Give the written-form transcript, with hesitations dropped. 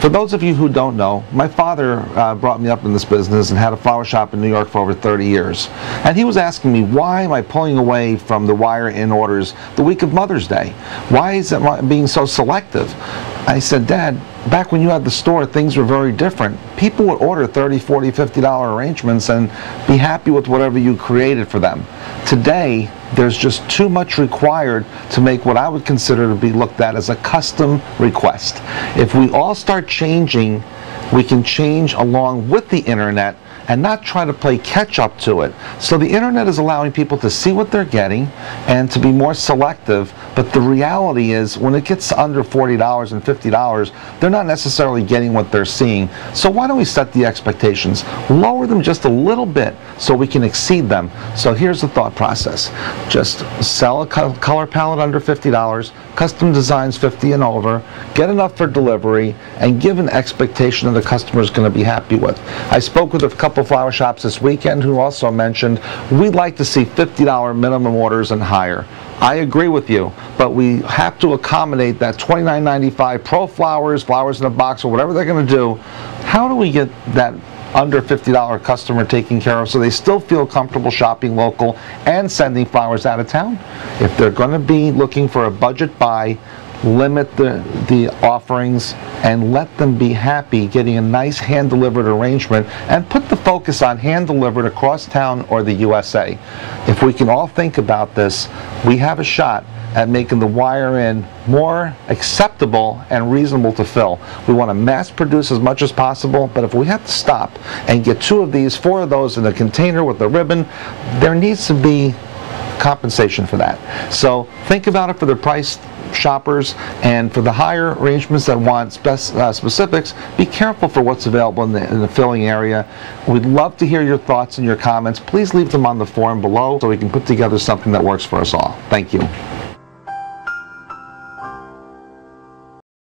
For those of you who don't know, my father brought me up in this business and had a flower shop in New York for over 30 years. And he was asking me, why am I pulling away from the wire-in orders the week of Mother's Day? Why is it being so selective? I said, Dad, back when you had the store, things were very different. People would order $30, $40, $50 arrangements and be happy with whatever you created for them. Today, there's just too much required to make what I would consider to be looked at as a custom request. If we all start changing, we can change along with the internet and not try to play catch up to it. So the internet is allowing people to see what they're getting and to be more selective, but the reality is when it gets under $40 and $50, they're not necessarily getting what they're seeing. So why don't we set the expectations, lower them just a little bit so we can exceed them. So here's the thought process. Just sell a color palette under $50, custom designs 50 and over, get enough for delivery, and give an expectation that the customer is going to be happy with. I spoke with a couple flower shops this weekend who also mentioned we'd like to see $50 minimum orders and higher. I agree with you, but we have to accommodate that $29.95 pro flowers, flowers in a box, or whatever they're going to do. How do we get that under $50 customer taken care of so they still feel comfortable shopping local and sending flowers out of town? If they're going to be looking for a budget buy, limit the offerings and let them be happy getting a nice hand-delivered arrangement, and put the focus on hand-delivered across town or the USA. If we can all think about this, we have a shot at making the wire-in more acceptable and reasonable to fill. We want to mass produce as much as possible, but if we have to stop and get 2 of these, 4 of those in a container with a ribbon, there needs to be compensation for that. So think about it for the price shoppers, and for the higher arrangements that want specifics, be careful for what's available in the filling area. We'd love to hear your thoughts and your comments. Please leave them on the forum below so we can put together something that works for us all. Thank you.